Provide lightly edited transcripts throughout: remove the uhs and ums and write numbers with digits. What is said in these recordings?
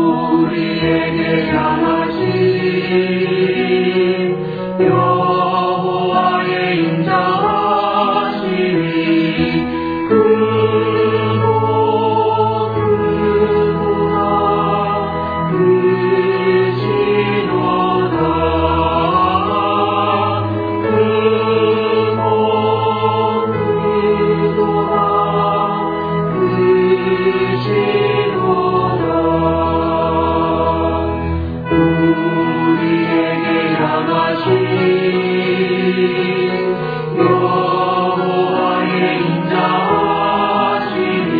우리에게 향하신 여호와의 인자하심이 크도다 크시도다 우리에게 향하신 여호와의 인자하심이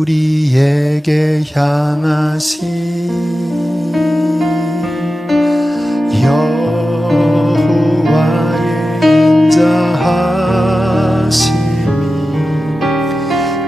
우리에게 향하신 여호와의 인자하심이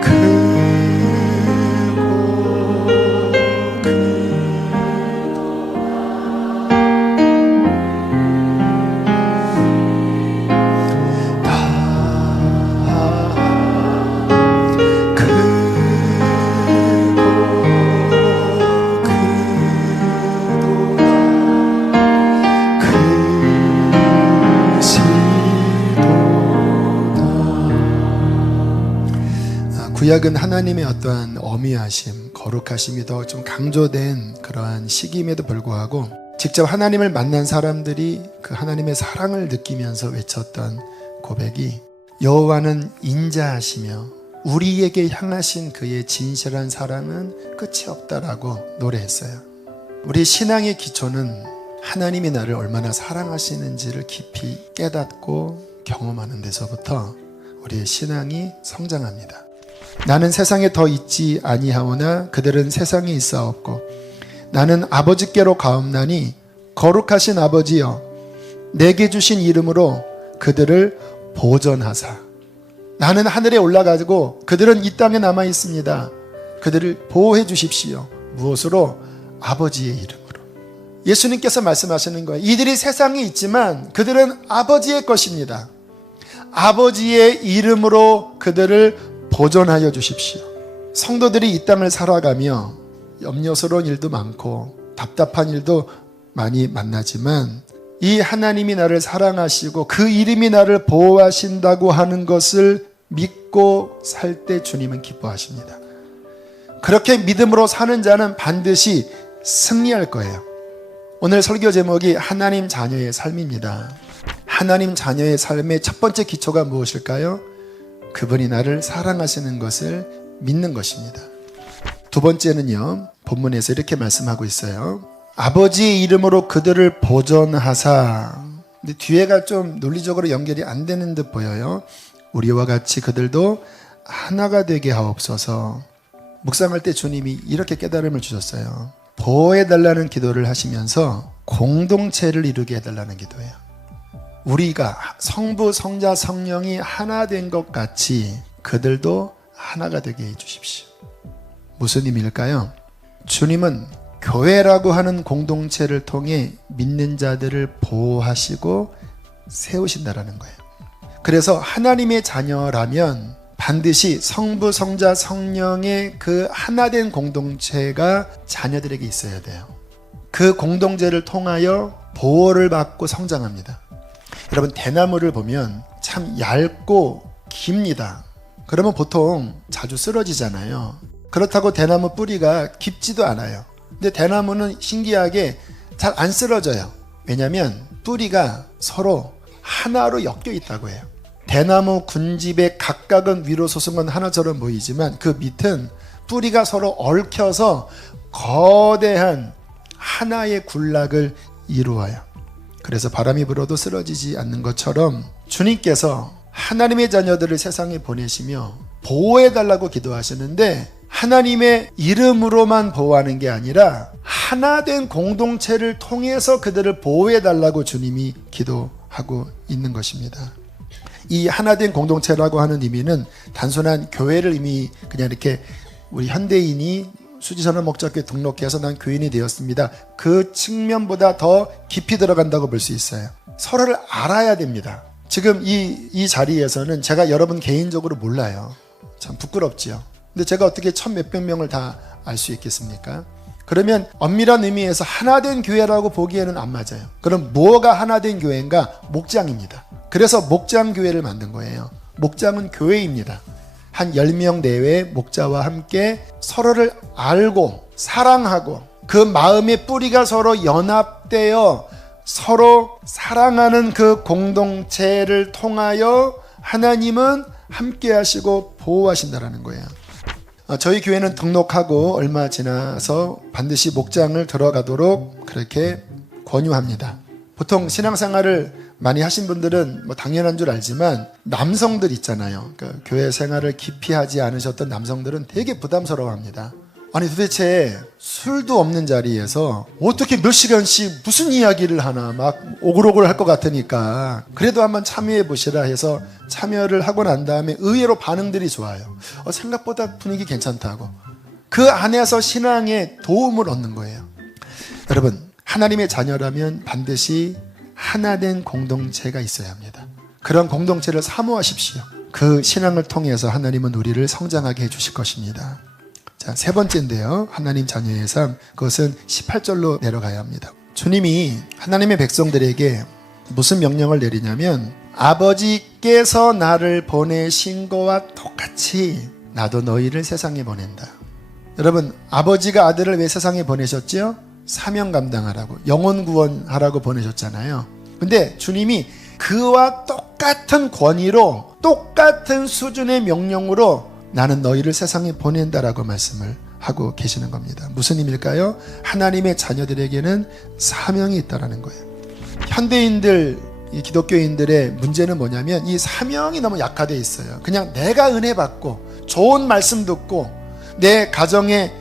크고 구약은 하나님의 어떠한 어미하심, 거룩하심이 더 좀 강조된 그러한 시기임에도 불구하고 직접 하나님을 만난 사람들이 그 하나님의 사랑을 느끼면서 외쳤던 고백이 여호와는 인자하시며 우리에게 향하신 그의 진실한 사랑은 끝이 없다라고 노래했어요. 우리 신앙의 기초는 하나님이 나를 얼마나 사랑하시는지를 깊이 깨닫고 경험하는 데서부터 우리의 신앙이 성장합니다. 나는 세상에 더 있지 아니하오나 그들은 세상에 있사옵고 나는 아버지께로 가옵나니 거룩하신 아버지여 내게 주신 이름으로 그들을 보전하사 나는 하늘에 올라가고 그들은 이 땅에 남아 있습니다. 그들을 보호해 주십시오. 무엇으로? 아버지의 이름으로. 예수님께서 말씀하시는 거예요. 이들이 세상에 있지만 그들은 아버지의 것입니다. 아버지의 이름으로 그들을 보존하여 주십시오. 성도들이 이 땅을 살아가며 염려스러운 일도 많고 답답한 일도 많이 만나지만 이 하나님이 나를 사랑하시고 그 이름이 나를 보호하신다고 하는 것을 믿고 살 때 주님은 기뻐하십니다. 그렇게 믿음으로 사는 자는 반드시 승리할 거예요. 오늘 설교 제목이 하나님 자녀의 삶입니다. 하나님 자녀의 삶의 첫 번째 기초가 무엇일까요? 그분이 나를 사랑하시는 것을 믿는 것입니다. 두 번째는요, 본문에서 이렇게 말씀하고 있어요. 아버지의 이름으로 그들을 보전하사. 근데 뒤에가 좀 논리적으로 연결이 안 되는 듯 보여요. 우리와 같이 그들도 하나가 되게 하옵소서. 묵상할 때 주님이 이렇게 깨달음을 주셨어요. 보호해달라는 기도를 하시면서 공동체를 이루게 해달라는 기도예요. 우리가 성부, 성자, 성령이 하나 된 것 같이 그들도 하나가 되게 해주십시오. 무슨 의미일까요? 주님은 교회라고 하는 공동체를 통해 믿는 자들을 보호하시고 세우신다라는 거예요. 그래서 하나님의 자녀라면 반드시 성부, 성자, 성령의 그 하나된 공동체가 자녀들에게 있어야 돼요. 그 공동체를 통하여 보호를 받고 성장합니다. 여러분, 대나무를 보면 참 얇고 깁니다. 그러면 보통 자주 쓰러지잖아요. 그렇다고 대나무 뿌리가 깊지도 않아요. 근데 대나무는 신기하게 잘 안 쓰러져요. 왜냐하면 뿌리가 서로 하나로 엮여 있다고 해요. 대나무 군집의 각각은 위로 솟은 하나처럼 보이지만 그 밑은 뿌리가 서로 얽혀서 거대한 하나의 군락을 이루어요. 그래서 바람이 불어도 쓰러지지 않는 것처럼 주님께서 하나님의 자녀들을 세상에 보내시며 보호해달라고 기도하시는데 하나님의 이름으로만 보호하는 게 아니라 하나된 공동체를 통해서 그들을 보호해달라고 주님이 기도하고 있는 것입니다. 이 하나된 공동체라고 하는 의미는 단순한 교회를 이미 그냥 이렇게 우리 현대인이 수지선언 목적교회 등록해서 난 교인이 되었습니다. 그 측면보다 더 깊이 들어간다고 볼 수 있어요. 서로를 알아야 됩니다. 지금 이 자리에서는 제가 여러분 개인적으로 몰라요. 참 부끄럽지요. 근데 제가 어떻게 천 몇백 명을 다 알 수 있겠습니까? 그러면 엄밀한 의미에서 하나된 교회라고 보기에는 안 맞아요. 그럼 뭐가 하나된 교회인가? 목장입니다. 그래서 목장 교회를 만든 거예요. 목장은 교회입니다. 한 10명 내외의 목자와 함께 서로를 알고 사랑하고 그 마음의 뿌리가 서로 연합되어 서로 사랑하는 그 공동체를 통하여 하나님은 함께 하시고 보호하신다는 거예요. 저희 교회는 등록하고 얼마 지나서 반드시 목장을 들어가도록 그렇게 권유합니다. 보통 신앙생활을 많이 하신 분들은 뭐 당연한 줄 알지만 남성들 있잖아요. 그러니까 교회 생활을 깊이 하지 않으셨던 남성들은 되게 부담스러워합니다. 아니 도대체 술도 없는 자리에서 어떻게 몇 시간씩 무슨 이야기를 하나 막 오글오글 할 것 같으니까 그래도 한번 참여해 보시라 해서 참여를 하고 난 다음에 의외로 반응들이 좋아요. 생각보다 분위기 괜찮다고. 그 안에서 신앙에 도움을 얻는 거예요. 여러분 하나님의 자녀라면 반드시 하나된 공동체가 있어야 합니다. 그런 공동체를 사모하십시오. 그 신앙을 통해서 하나님은 우리를 성장하게 해주실 것입니다. 자, 세 번째인데요. 하나님 자녀의 삶. 그것은 18절로 내려가야 합니다. 주님이 하나님의 백성들에게 무슨 명령을 내리냐면 아버지께서 나를 보내신 거와 똑같이 나도 너희를 세상에 보낸다. 여러분 아버지가 아들을 왜 세상에 보내셨죠? 사명 감당하라고, 영혼 구원하라고 보내셨잖아요. 근데 주님이 그와 똑같은 권위로 똑같은 수준의 명령으로 나는 너희를 세상에 보낸다라고 말씀을 하고 계시는 겁니다. 무슨 의미일까요? 하나님의 자녀들에게는 사명이 있다라는 거예요. 현대인들, 이 기독교인들의 문제는 뭐냐면 이 사명이 너무 약화되어 있어요. 그냥 내가 은혜 받고 좋은 말씀 듣고 내 가정에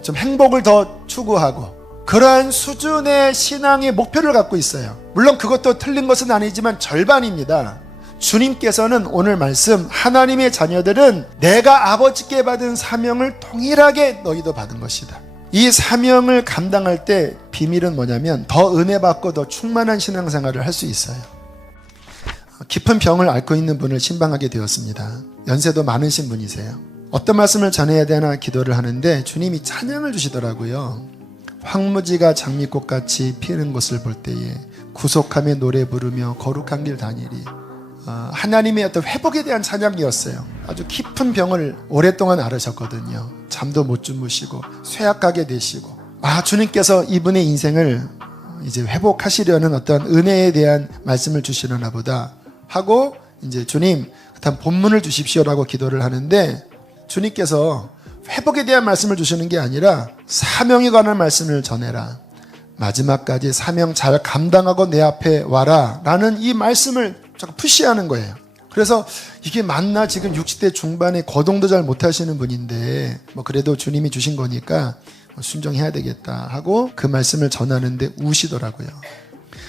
좀 행복을 더 추구하고 그러한 수준의 신앙의 목표를 갖고 있어요. 물론 그것도 틀린 것은 아니지만 절반입니다. 주님께서는 오늘 말씀 하나님의 자녀들은 내가 아버지께 받은 사명을 동일하게 너희도 받은 것이다. 이 사명을 감당할 때 비밀은 뭐냐면 더 은혜 받고 더 충만한 신앙생활을 할 수 있어요. 깊은 병을 앓고 있는 분을 신방하게 되었습니다. 연세도 많으신 분이세요. 어떤 말씀을 전해야 되나 기도를 하는데 주님이 찬양을 주시더라고요. 황무지가 장미꽃같이 피는 것을 볼 때에 구속함에 노래 부르며 거룩한 길 다니리. 하나님의 어떤 회복에 대한 찬양이었어요. 아주 깊은 병을 오랫동안 앓으셨거든요. 잠도 못 주무시고 쇠약하게 되시고 주님께서 이분의 인생을 이제 회복하시려는 어떤 은혜에 대한 말씀을 주시려나 보다 하고 이제 주님 일단 본문을 주십시오라고 기도를 하는데 주님께서 회복에 대한 말씀을 주시는 게 아니라 사명에 관한 말씀을 전해라. 마지막까지 사명 잘 감당하고 내 앞에 와라 라는 이 말씀을 자꾸 푸시하는 거예요. 그래서 이게 맞나? 지금 60대 중반에 거동도 잘 못하시는 분인데 그래도 주님이 주신 거니까 순종해야 되겠다 하고 그 말씀을 전하는데 우시더라고요.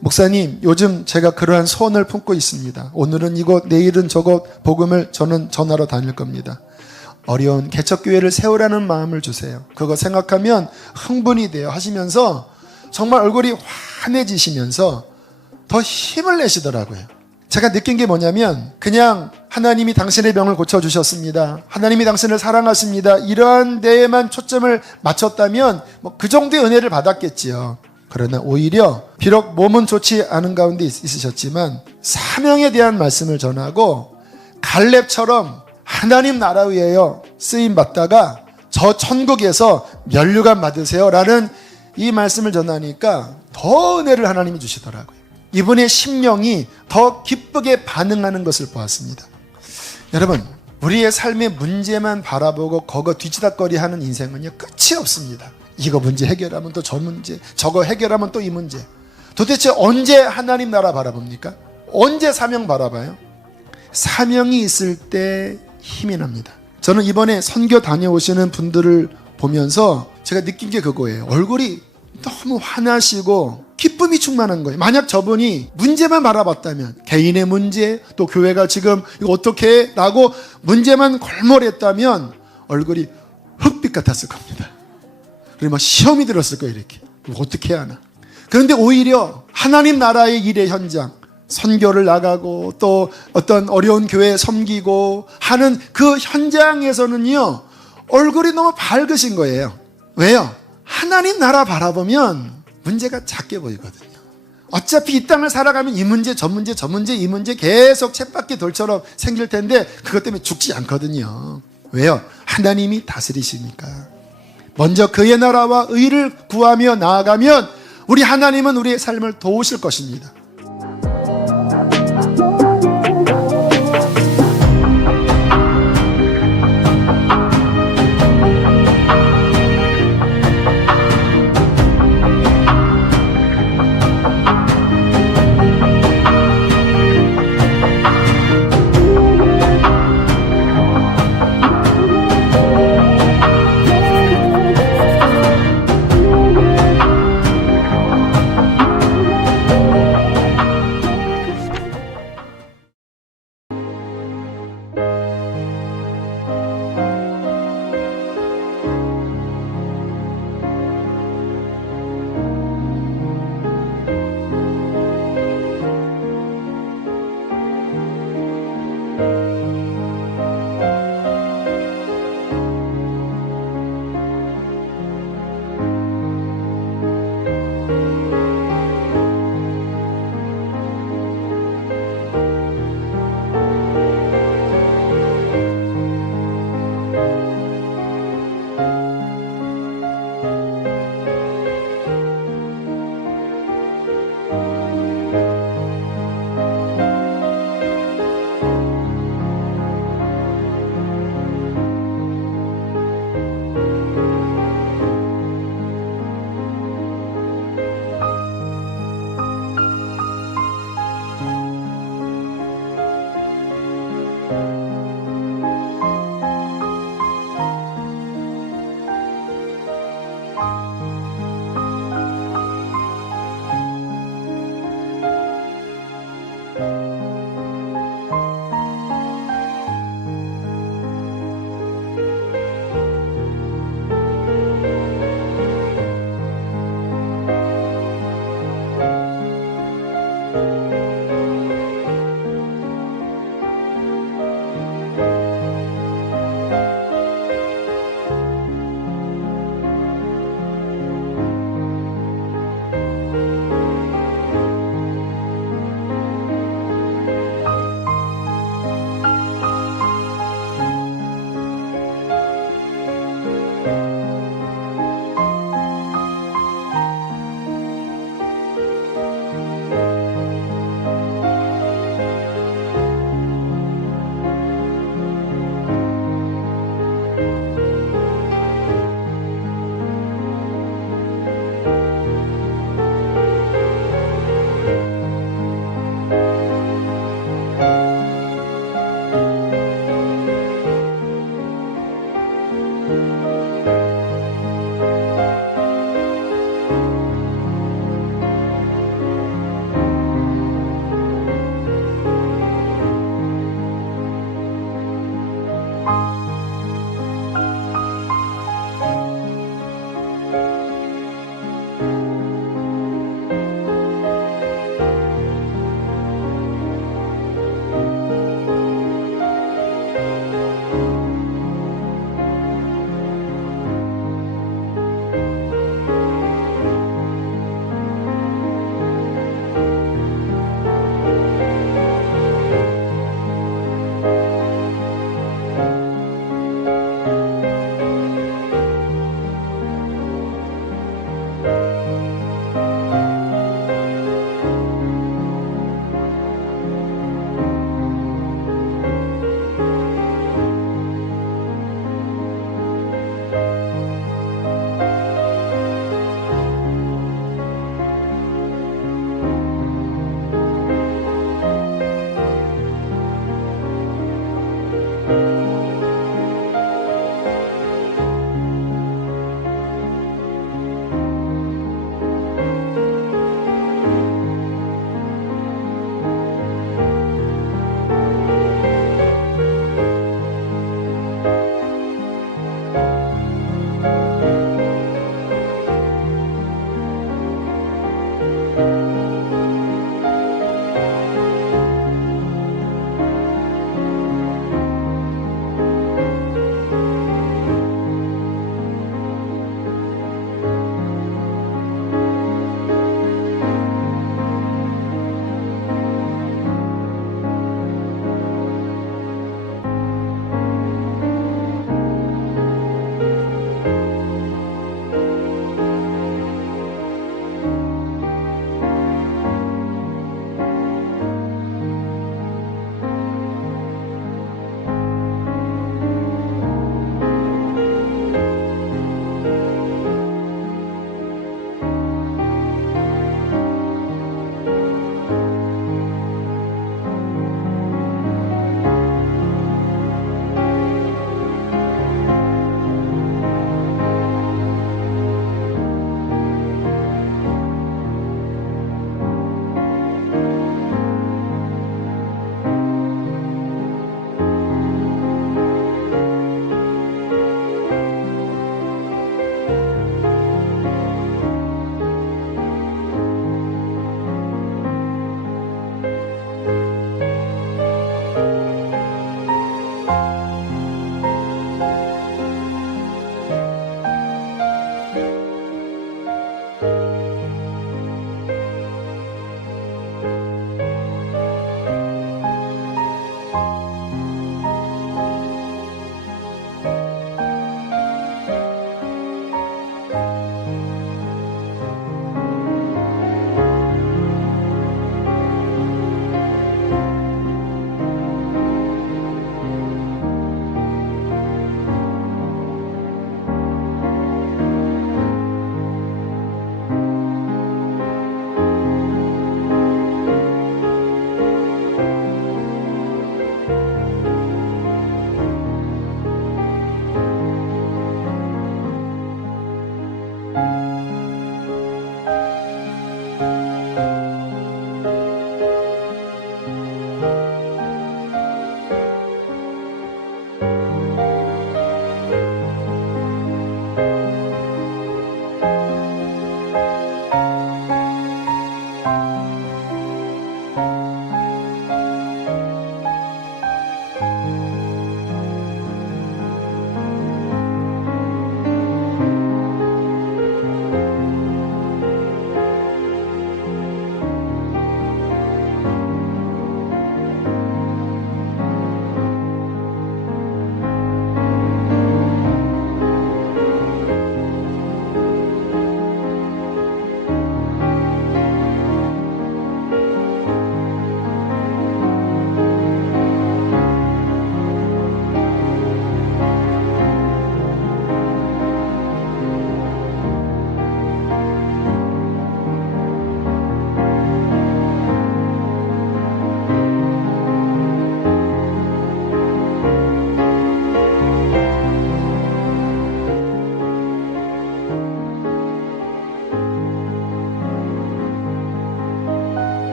목사님, 요즘 제가 그러한 소원을 품고 있습니다. 오늘은 이곳, 내일은 저곳 복음을 저는 전하러 다닐 겁니다. 어려운 개척교회를 세우라는 마음을 주세요. 그거 생각하면 흥분이 돼요 하시면서 정말 얼굴이 환해지시면서 더 힘을 내시더라고요. 제가 느낀 게 뭐냐면 그냥 하나님이 당신의 병을 고쳐주셨습니다. 하나님이 당신을 사랑하십니다. 이러한 데에만 초점을 맞췄다면 그 정도의 은혜를 받았겠지요. 그러나 오히려 비록 몸은 좋지 않은 가운데 있으셨지만 사명에 대한 말씀을 전하고 갈렙처럼 하나님 나라 위하여 쓰임받다가 저 천국에서 면류관 받으세요 라는 이 말씀을 전하니까 더 은혜를 하나님이 주시더라고요. 이분의 심령이 더 기쁘게 반응하는 것을 보았습니다. 여러분, 우리의 삶의 문제만 바라보고 거거 뒤치다거리 하는 인생은요 끝이 없습니다. 이거 문제 해결하면 또 저 문제, 저거 해결하면 또 이 문제. 도대체 언제 하나님 나라 바라봅니까? 언제 사명 바라봐요? 사명이 있을 때 힘이 납니다. 저는 이번에 선교 다녀오시는 분들을 보면서 제가 느낀 게 그거예요. 얼굴이 너무 환하시고 기쁨이 충만한 거예요. 만약 저분이 문제만 바라봤다면, 개인의 문제, 또 교회가 지금 이거 어떻게 해? 라고 문제만 골몰했다면 얼굴이 흑빛 같았을 겁니다. 그리고 막 시험이 들었을 거예요. 이렇게 이거 어떻게 해야 하나. 그런데 오히려 하나님 나라의 일의 현장, 선교를 나가고 또 어떤 어려운 교회에 섬기고 하는 그 현장에서는요, 얼굴이 너무 밝으신 거예요. 왜요? 하나님 나라 바라보면 문제가 작게 보이거든요. 어차피 이 땅을 살아가면 이 문제 저 문제 저 문제 이 문제 계속 쳇바퀴 돌처럼 생길 텐데 그것 때문에 죽지 않거든요. 왜요? 하나님이 다스리시니까. 먼저 그의 나라와 의를 구하며 나아가면 우리 하나님은 우리의 삶을 도우실 것입니다.